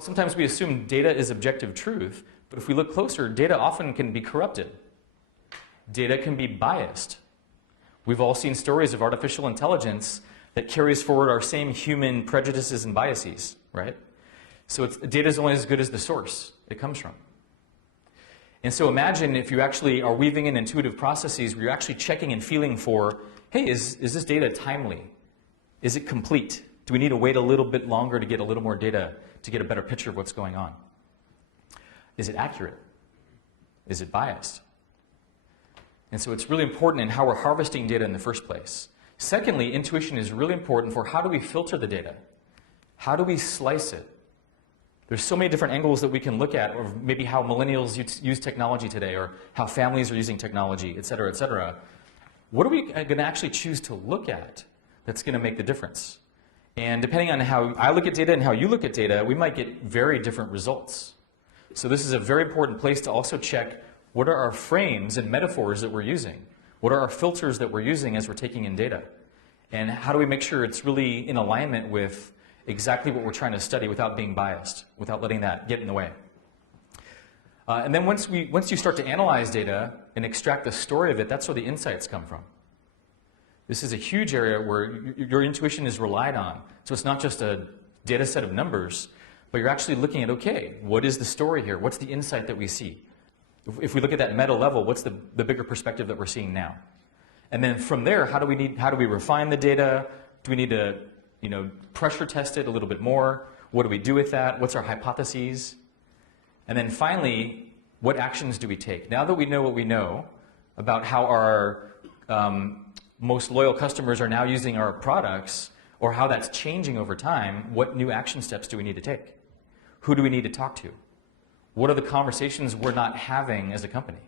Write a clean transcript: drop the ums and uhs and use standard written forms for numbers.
Sometimes we assume data is objective truth, but if we look closer, data often can be corrupted. Data can be biased. We've all seen stories of artificial intelligence that carries forward our same human prejudices and biases, right? So data is only as good as the source it comes from. And so imagine if you actually are weaving in intuitive processes where you're actually checking and feeling for, hey, is this data timely? Is it complete? Do we need to wait a little bit longer to get a little more data to get a better picture of what's going on? Is it accurate? Is it biased? And so it's really important in how we're harvesting data in the first place. Secondly, intuition is really important for how do we filter the data? How do we slice it? There's so many different angles that we can look at, or maybe how millennials use technology today, or how families are using technology, et cetera, et cetera. What are we going to actually choose to look at that's going to make the difference? And depending on how I look at data and how you look at data, we might get very different results. So this is a very important place to also check what are our frames and metaphors that we're using? What are our filters that we're using as we're taking in data? And how do we make sure it's really in alignment with exactly what we're trying to study without being biased, without letting that get in the way? And then once you start to analyze data and extract the story of it, that's where the insights come from. This is a huge area where your intuition is relied on. So it's not just a data set of numbers, but you're actually looking at, okay, what is the story here? What's the insight that we see? If we look at that meta level, what's the bigger perspective that we're seeing now? And then from there, how do we refine the data? Do we need to, pressure test it a little bit more? What do we do with that? What's our hypotheses? And then finally, what actions do we take? Now that we know what we know about how our most loyal customers are now using our products, or how that's changing over time, what new action steps do we need to take? Who do we need to talk to? What are the conversations we're not having as a company?